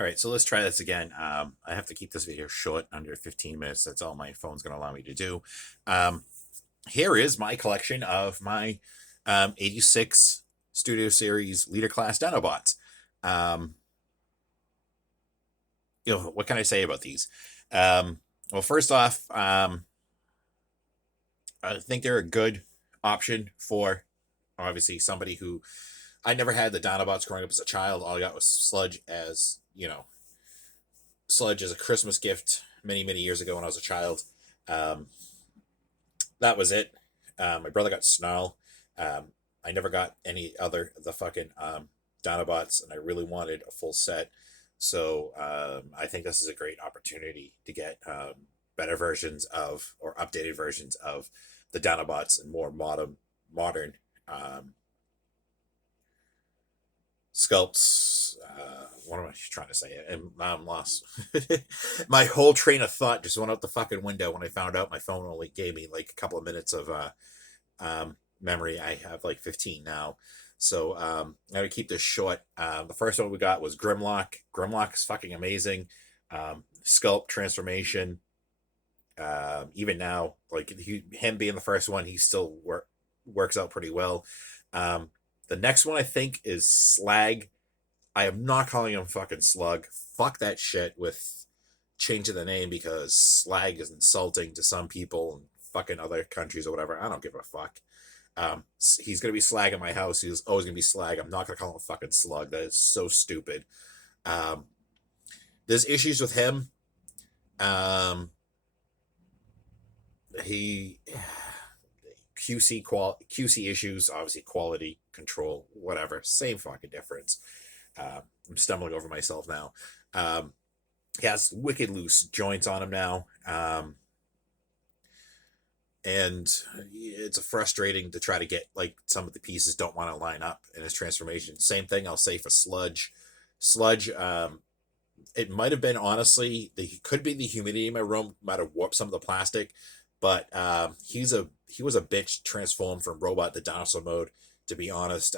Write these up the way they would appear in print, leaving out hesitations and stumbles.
All right, so let's try this again. I have to keep this video short, under 15 minutes. That's all my phone's going to allow me to do. Um, Here is my collection of my 86 Studio Series Leader Class Dinobots. Um, what can I say about these? Well, first off, I think they're a good option for obviously somebody who I never had the Dinobots growing up as a child. All I got was Sludge as a Christmas gift many, many years ago when I was a child. Um, that was it. My brother got Snarl. Um, I never got any other of the fucking Dinobots, and I really wanted a full set. So I think this is a great opportunity to get better versions of, or updated versions of, the Dinobots and more modern um, sculpts. What am I trying to say? And I'm lost. My whole train of thought just went out the fucking window when I found out my phone only gave me like a couple of minutes of memory. I have like 15 now. So I'm going to keep this short. The first one we got was Grimlock. Grimlock is fucking amazing. Sculpt transformation. Even now, like him being the first one, he still works out pretty well. The next one I think is Slag. I am not calling him fucking Slug. Fuck that shit with changing the name, because Slag is insulting to some people in fucking other countries or whatever. I don't give a fuck. He's gonna be Slag in my house. He's always gonna be Slag. I'm not gonna call him fucking Slug. That is so stupid. Um, there's issues with him. Um, he QC issues, obviously quality control, whatever. Same fucking difference. I'm stumbling over myself now. Um, he has wicked loose joints on him now. And it's frustrating to try to get, like, some of the pieces don't want to line up in his transformation. Same thing I'll say for Sludge. Sludge, it might have been, honestly, it could be the humidity in my room might have warped some of the plastic, but he was a bitch transformed from robot to dinosaur mode, to be honest.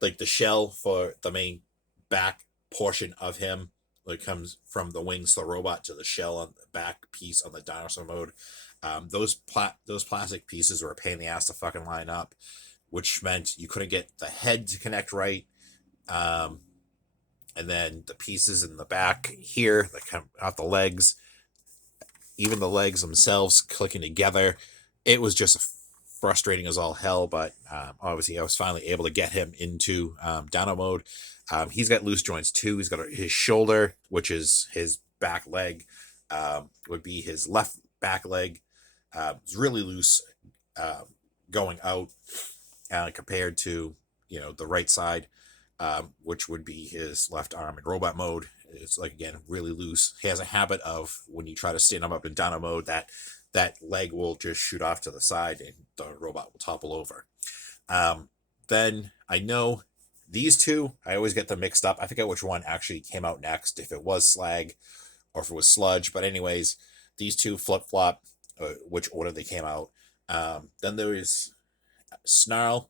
Like the shell for the main back portion of him, like, comes from the wings of the robot to the shell on the back piece on the dinosaur mode. Those plastic pieces were a pain in the ass to fucking line up, which meant you couldn't get the head to connect right. Um, and then the pieces in the back here that come off the legs, even the legs themselves clicking together, it was just frustrating as all hell. But obviously I was finally able to get him into Dino mode. He's got loose joints too. He's got his shoulder, which is his back leg, would be his left back leg. It's really loose, going out, compared to the right side, which would be his left arm in robot mode. It's, like, again, really loose. He has a habit of, when you try to stand him up in Dino mode, that leg will just shoot off to the side and the robot will topple over. Then I know these two, I always get them mixed up. I forget which one actually came out next, if it was Slag or if it was Sludge. But anyways, these two flip-flop which order they came out. Then there is Snarl.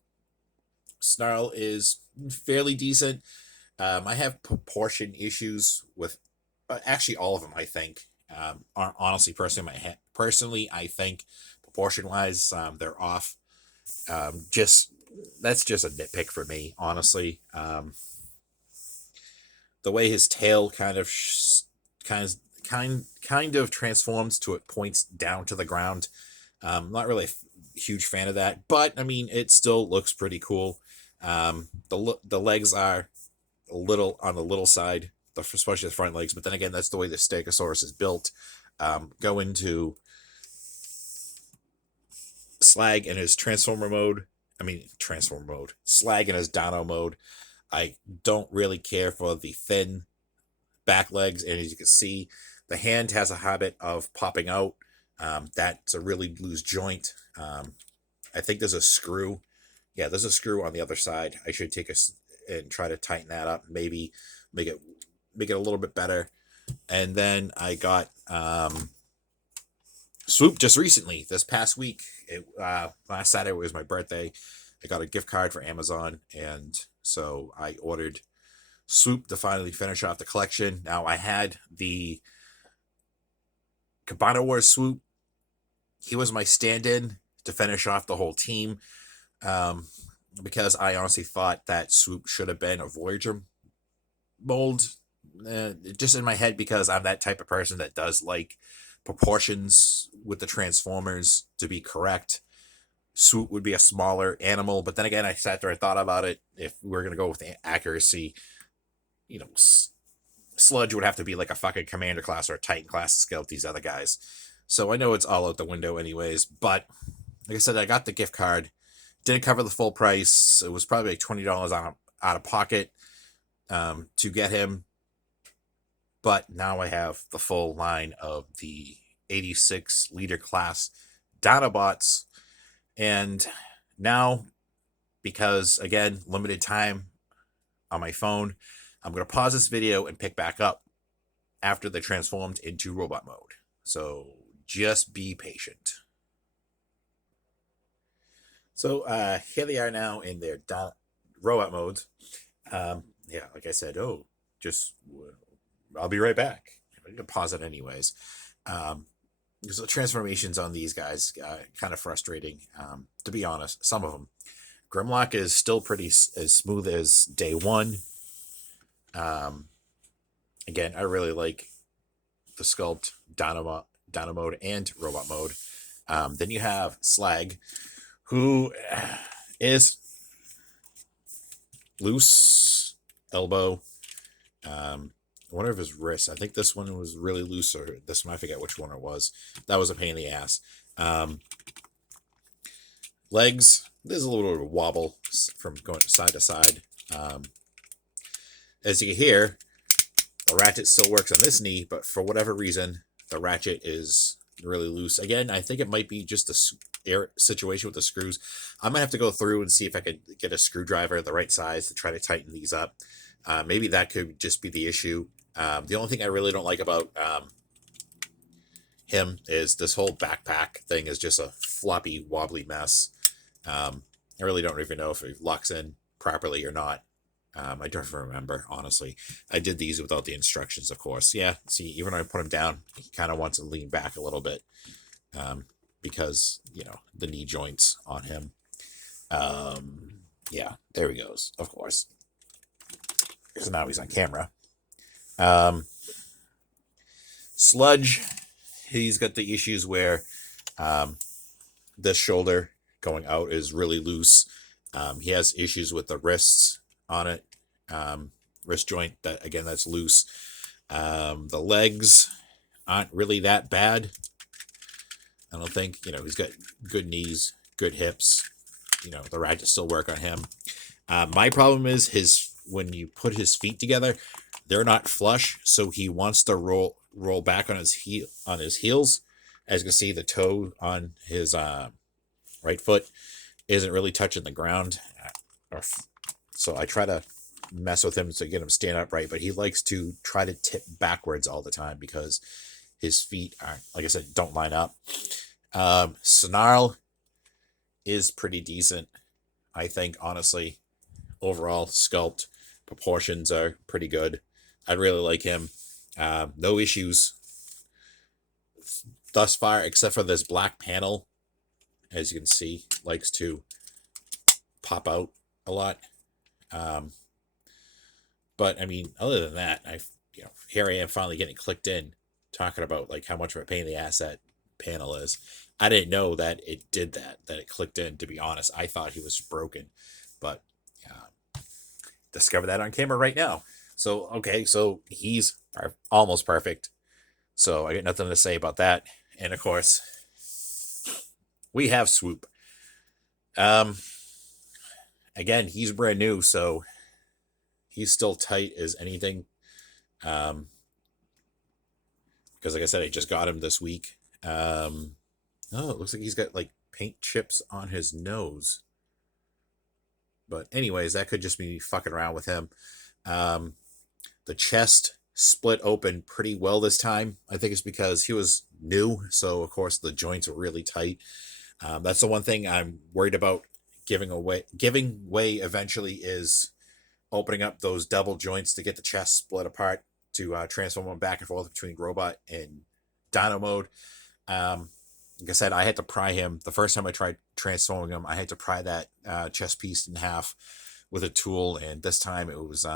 Snarl is fairly decent. I have proportion issues with actually all of them. I think, honestly, personally, I think proportion wise, they're off. Just That's just a nitpick for me, honestly. The way his tail kind of transforms to it points down to the ground. Not really a huge fan of that, but I mean, it still looks pretty cool. The legs are a little on the little side, especially the front legs. But then again, that's the way the Stegosaurus is built. Go into Slag in his transformer mode. Slag in his Dino mode. I don't really care for the thin back legs, and as you can see, the hand has a habit of popping out. That's a really loose joint. I think there's a screw. Yeah, there's a screw on the other side. I should take and try to tighten that up. Maybe make it a little bit better. And then I got Swoop just recently, this past week. Last Saturday was my birthday. I got a gift card for Amazon, and so I ordered Swoop to finally finish off the collection. Now, I had the Cabana Wars Swoop. He was my stand-in to finish off the whole team, um, because I honestly thought that Swoop should have been a Voyager mold. Just in my head, because I'm that type of person that does like proportions with the Transformers to be correct. Swoop would be a smaller animal, but then again, I sat there and thought about it. If we're gonna go with accuracy, you know, Sludge would have to be like a fucking Commander class or a Titan class to scale with these other guys. So I know it's all out the window, anyways. But like I said, I got the gift card. Didn't cover the full price. It was probably like $20 out of pocket to get him. But now I have the full line of the 86 liter class Dinobots. And now, because again, limited time on my phone, I'm going to pause this video and pick back up after they transformed into robot mode. So just be patient. So here they are now in their robot modes. Yeah, like I said, I'll be right back. I'm going to pause it anyways. Because the transformations on these guys kind of frustrating, to be honest. Some of them. Grimlock is still pretty as smooth as day one. Again, I really like the sculpt, Dino mode, and robot mode. Then you have Slag, who is loose elbow. One of his wrists. I think this one was really loose, or this one, I forget which one it was. That was a pain in the ass. Legs, there's a little bit of a wobble from going side to side. As you can hear, the ratchet still works on this knee, but for whatever reason, the ratchet is really loose. Again, I think it might be just the situation with the screws. I might have to go through and see if I could get a screwdriver the right size to try to tighten these up. Maybe that could just be the issue. The only thing I really don't like about him is this whole backpack thing is just a floppy, wobbly mess. I really don't even know if it locks in properly or not. I don't remember, honestly. I did these without the instructions, of course. Yeah, see, even when I put him down, he kind of wants to lean back a little bit, because, the knee joints on him. Yeah, there he goes, of course. So now he's on camera. Sludge, he's got the issues where this shoulder going out is really loose. He has issues with the wrists on it. Wrist joint, that's loose. The legs aren't really that bad. I don't think, he's got good knees, good hips. The ratchets still work on him. My problem is when you put his feet together, they're not flush, so he wants to roll back on his heels. As you can see, the toe on his right foot isn't really touching the ground. So I try to mess with him to get him stand upright, but he likes to try to tip backwards all the time because his feet are, like I said, don't line up. Snarl is pretty decent, I think, honestly. Overall sculpt, proportions are pretty good. I really like him. No issues thus far, except for this black panel. As you can see, likes to pop out a lot. But I mean, other than that, here I am finally getting clicked in, talking about like how much of a pain in the ass that panel is. I didn't know that it did that it clicked in, to be honest. I thought he was broken, but discover that on camera right now. So, okay, so he's almost perfect. So I got nothing to say about that. And of course, we have Swoop. Again, he's brand new, so he's still tight as anything. Because like I said, I just got him this week. Oh, it looks like he's got like paint chips on his nose. But anyways, that could just be fucking around with him. The chest split open pretty well this time. I think it's because he was new, so of course the joints are really tight. That's the one thing I'm worried about giving way eventually is opening up those double joints to get the chest split apart to transform them back and forth between robot and Dino mode. Like I said, I had to pry him. The first time I tried transforming him, I had to pry that chest piece in half with a tool, and this time it was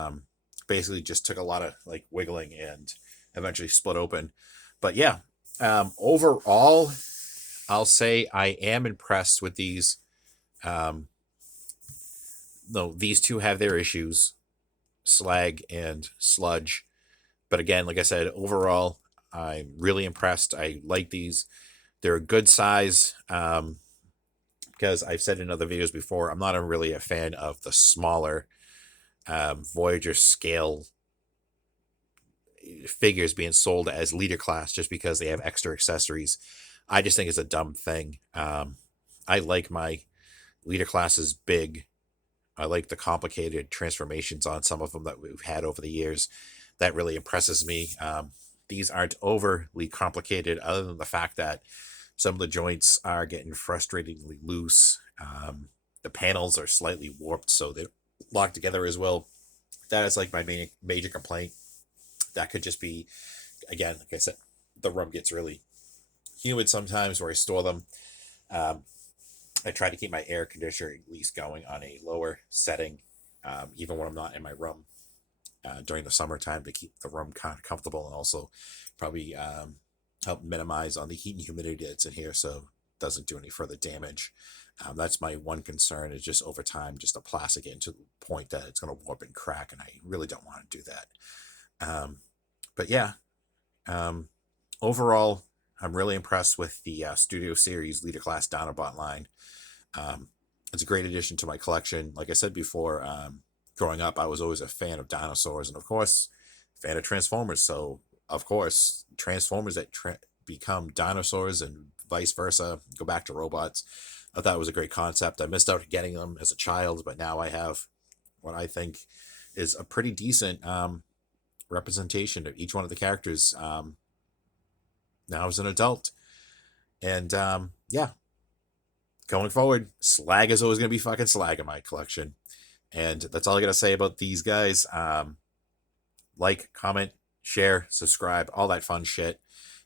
basically just took a lot of like wiggling and eventually split open. But yeah, overall, I'll say I am impressed with these. No, these two have their issues, Slag and Sludge. But again, like I said, overall, I'm really impressed. I like these. They're a good size. Because I've said in other videos before, I'm not really a fan of the smaller Voyager scale figures being sold as leader class just because they have extra accessories. I just think it's a dumb thing. I like my leader classes big. I like the complicated transformations on some of them that we've had over the years. That really impresses me. These aren't overly complicated, other than the fact that some of the joints are getting frustratingly loose. The panels are slightly warped, so they lock together as well. That is like my main major complaint. That could just be, again, like I said, the room gets really humid sometimes where I store them. I try to keep my air conditioner at least going on a lower setting, even when I'm not in my room during the summertime, to keep the room kind of comfortable, and also probably help minimize on the heat and humidity that's in here so it doesn't do any further damage. That's my one concern, is just over time, just the plastic getting to the point that it's going to warp and crack, and I really don't want to do that. But yeah, overall, I'm really impressed with the Studio Series Leader Class Dinobot line. It's a great addition to my collection. Like I said before, growing up, I was always a fan of dinosaurs, and of course, fan of Transformers. So, of course, Transformers that become dinosaurs and vice versa, go back to robots. I thought it was a great concept. I missed out getting them as a child, but now I have what I think is a pretty decent representation of each one of the characters now as an adult. And yeah, going forward, Slag is always going to be fucking Slag in my collection. And that's all I got to say about these guys. Like, comment, share, subscribe, all that fun shit.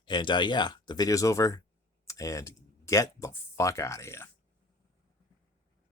And yeah, the video's over. And get the fuck out of here.